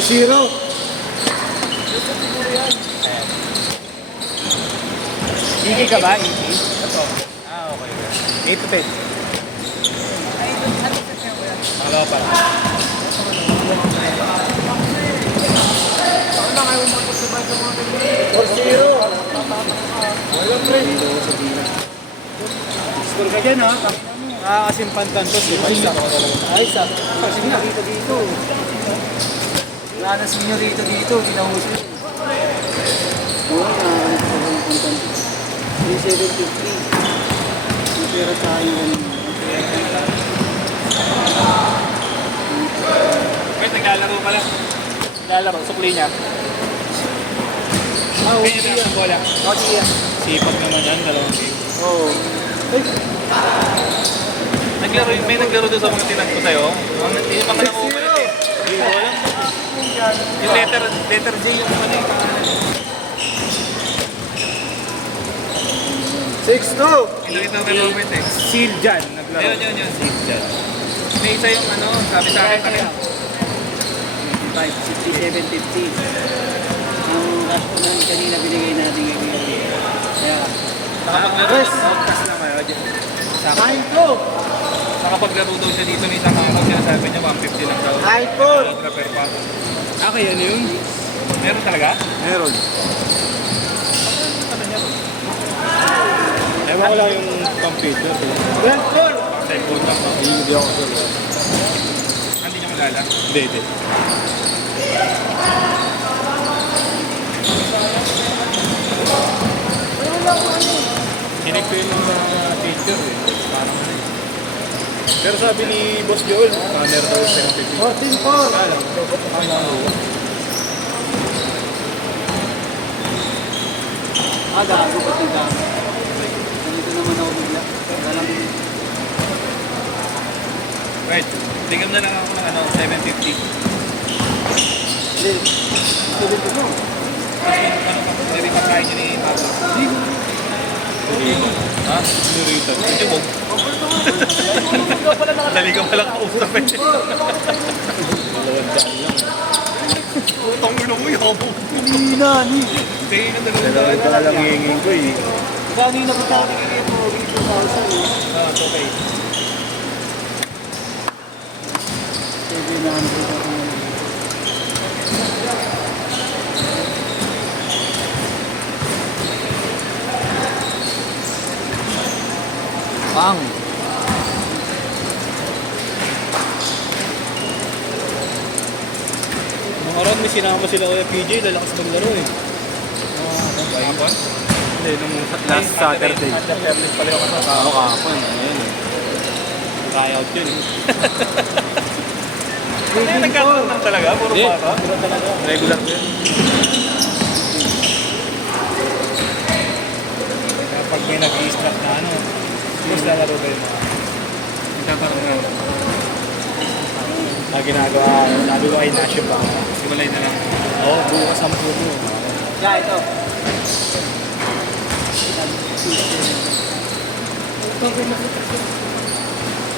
2-0. Iki ka ba? Iki? Ito. Okay. 8 to 10. Pangalawa pa. Score ka dyan ha. Kasimpantan to. Ayos ah. Kasi nakita dito. Wala na senyorito dito. Pinahusay. Oo, nakakalimutan ng content. 3,753. Pera tayo ganun. Wait, naglalaro pala. Naglalaro, sukli niya. Okay Kaya na, bola. Okay yan. Sipag naman yan, dalawang game. Oo. May naglaro doon sa mga tinag ko sa'yo. Yung mga nakukulit eh. Hindi ko alam. Yung letter J yung ano yung pangalan. 6-2. Ito kay Robert eh. Seal dyan. Naglaro. Yun. May isa yung ano, sabi sa akin kanina. 5750. Ang cash po namin kanina binigay natin kay kaya Nakapaglaro podcast na kayo. Nine po. Nakapaglaro daw siya dito ng isang araw. Sinasabi niya 150 lang daw. 9-4. Extra per pack. okay, ano yun? Meron talaga? Meron. Ewan ko lang yung computer. 12-4. Cellphone lang. Hindi ako sir. Hindi niya malala. Hindi. Kinig ko yung teacher eh. Parang ano eh. Pero sabi ni Boss Joel, runner daw yung 750. 14-4. Alam. Gago pati gago. Ganito naman ako bigla. Alam mo. Right. Tingnan na lang ako ng ano, 750. Hindi. Sabi ko mo. Kasi ano ka, hindi rin pagkain niya ni Papa. Ha? Nurito. Hindi mo. Dali ka pala kausap eh. Utang mo mo yung Hindi na, ni. Hindi na dalawang daan. lang hingin ko eh. Kanina ko tayo kaya po, 2,000 eh. Ah, it's okay. 700 ako. Pang. Nung araw may sinama sila Kuya PJ, lalakas maglaro eh. Kahapon? Hindi, nung last Saturday. Saturday pala yung kasama. Ako kahapon. Ayun eh. Tryout yun eh. Ano yung nagkakaroon lang talaga? Puro Hindi. bata? Regular din. Kapag may nag-i-strap na ano, mas lalaro ba yung mga nagkakaroon na ginagawa, sabi ko ay Nasyo ba? Simalay na lang. Oo, bukas ang puto. Yeah, ito.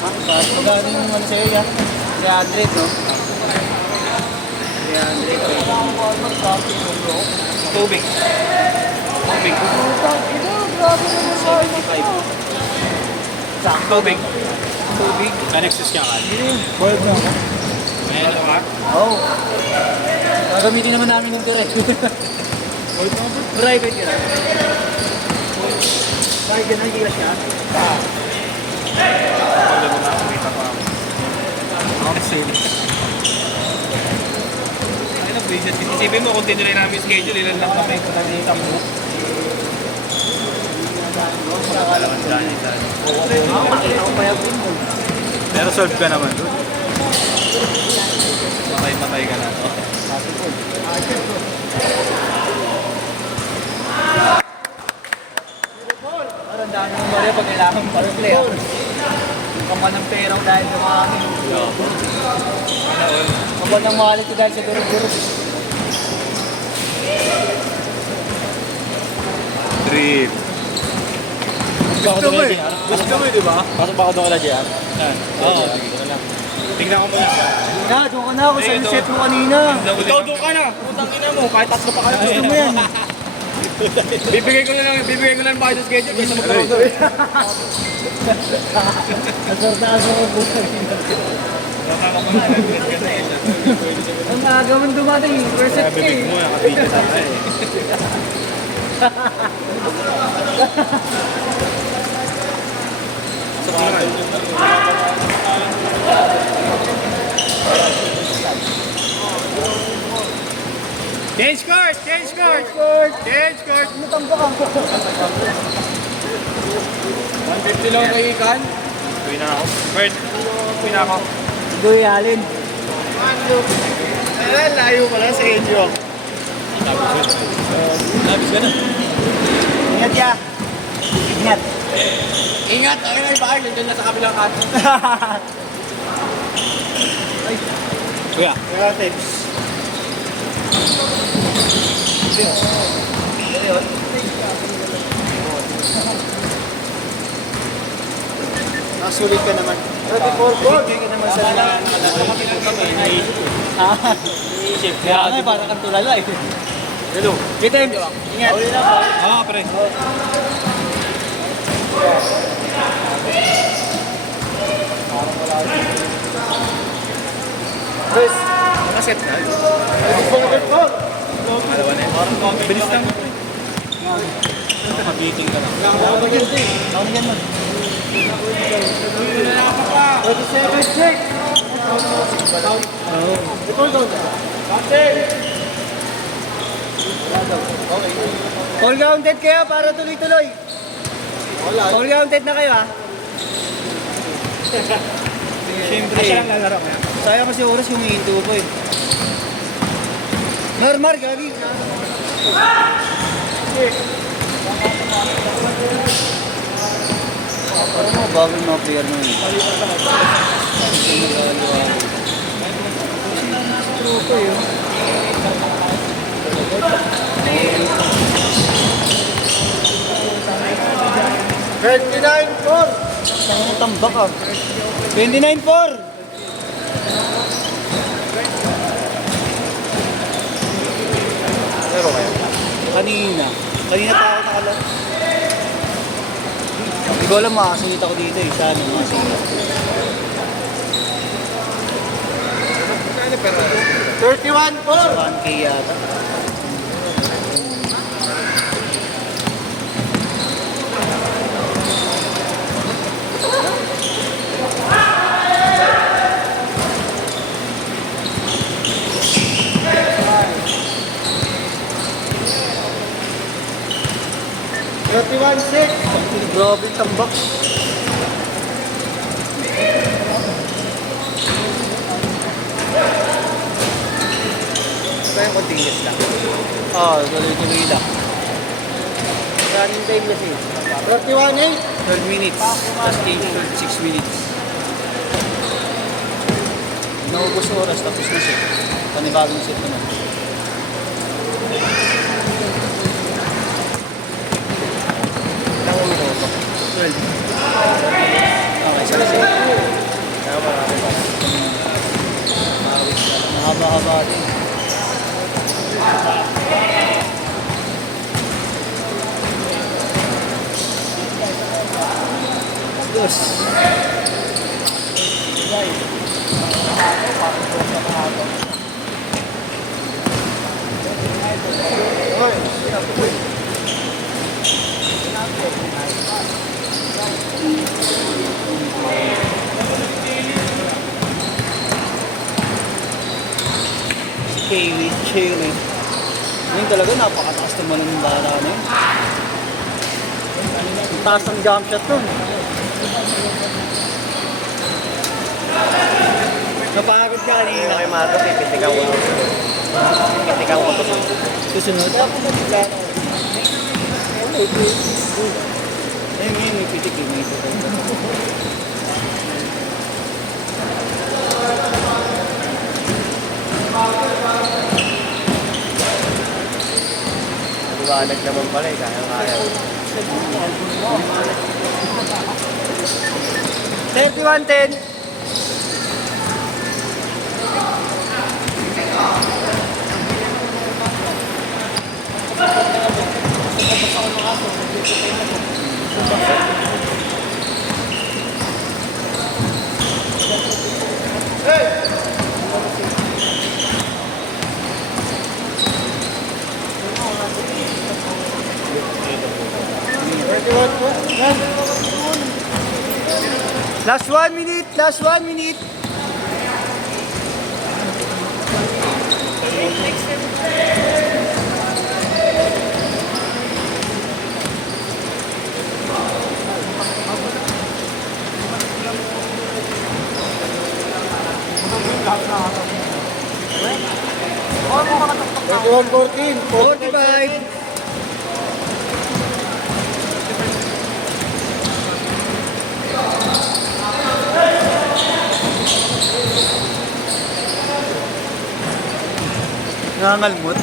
Magkano yung ano sa'yo yan? 300, no? 300. Tubig. Tubig. 75. Tubig. Tubig. Kanexus ka ka. Boiled na ako. May ano ka? Oo. Gagamitin naman namin ng direct. Private yun. Kahit yan ang ilas yan. Pagdalo na, kumita pa ako. Ang sale. Ay na, budget. Isipin mo, continue na namin yung schedule. Ilan lang kami. Nakikita mo. Kalaman dyan. Makita ko pa yung mo. Pero solve ka naman doon. Matay ka na. Parang dami ng barya pag kailangan pa rin play. Kaman ng perang dahil dumami. Kaman ng wallet ko dahil sa durug-durug. Drip. Gusto mo eh. Gusto mo eh, di ba? Pasok ba ako doon kala JR? Oo. Tingnan ko muna. Na, doon ka na ako sa set mo kanina. Ikaw doon ka na. Putang ina mo. Kahit tatlo pa kayo. Gusto mo yan. Bibigay ko na lang bakit sa schedule. Kasi magkaroon gawin. Asartaso ko po. Ang aga mo dumating, first set ka Bibig eh. mo, nakabigyan sana eh. Sa tingnan. Change course! Change course! Change course! Matamba ka. 150 lang kay Ikan. Uwi na ako. Bert, uwi na ako. Doy Alin. Layo pala sa inyo. Labis ka na. Ingat ya. Ingat. Ingat! Akin na yung bakit. Nandiyan na sa kabilang kato. Kuya. Kaya tips. Nasulit ka naman. 34 goal. Bigyan ka naman sa Iisip. Kaya nga eh, parang kang tulala eh. Hello. Bitem. Ingat. Ah, pre. Chris. Nakaset na. Dalawa na yun. Bilis lang. Nakabiting ka lang. Nakaligan mo. 37 check. Ito doon. All counted kayo para tuloy-tuloy. All counted na kayo ha. Siyempre. Sayang kasi oras humihinto ko eh. Mar, gagi. Parang mga bagong mga player mo yun. Truko yun. Tangang tambak ah. 29-4. Laro kayo. Kanina pa ako nakalaro. Hindi ko alam makakasunit ako dito eh. Sana makasunit. 31-4. 1K yata. Grabe yung tambak. Ito yung continuous lang. Tuloy-tuloy lang. Running time kasi. 12 minutes. Last game, 36 minutes. Naubos oras, tapos na siya. Panibagong set naman. Ilang minuto? 12. Okay, sa set. Kaya marami pa. Mahaba-haba din. Dos. Kiwi, cherry. Ngayon talaga napakataas naman ng bara na yun. Ang taas ng jump shot dun. Napagod ka Hindi kanina. na kayo matok, ipitigaw ko. Ipitigaw ko to. Susunod. Ayun ngayon, may pitik eh. May pitik. Liwanag naman pala eh, kaya-kaya. 31-10. Last 1 minute, last 1 minute. One 14. 45. Nangangalmot.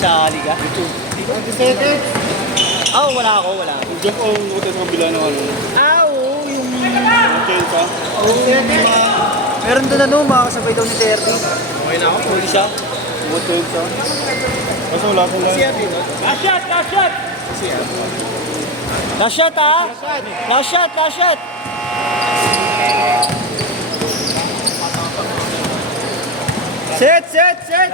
Sa liga? 20 seconds. Oh, wala ako, wala ako. Diyan ko ang hotel ng kabila ng ano. Oo, yung... Hotel pa. Meron doon ano, makakasabay daw ni 30. Okay na ako. Huli siya. Hotel pa. Kaso wala akong lang. Last shot, last shot! Last shot, ha? Last shot, last shot! Set, set, set!